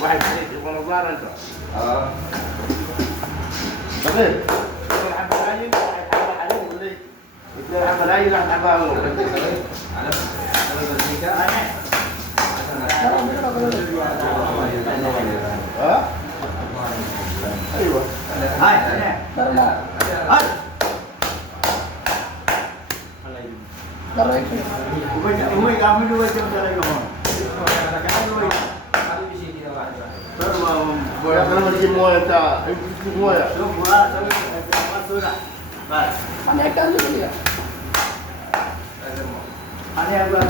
واحد يبغى نظارة أنت. طيب. يبغى حبة عين واحد حبة عليه ولا اثنين حبة عين واحد حبة عليه. ها؟ أيوة. هاي. هاي. هو يعمل له وجه مثلا يهون. boleh kalau mau bikin moya tak, bikin moya. Semua, masuk dah. Bas. Mana ikan tu dia? Ada apa?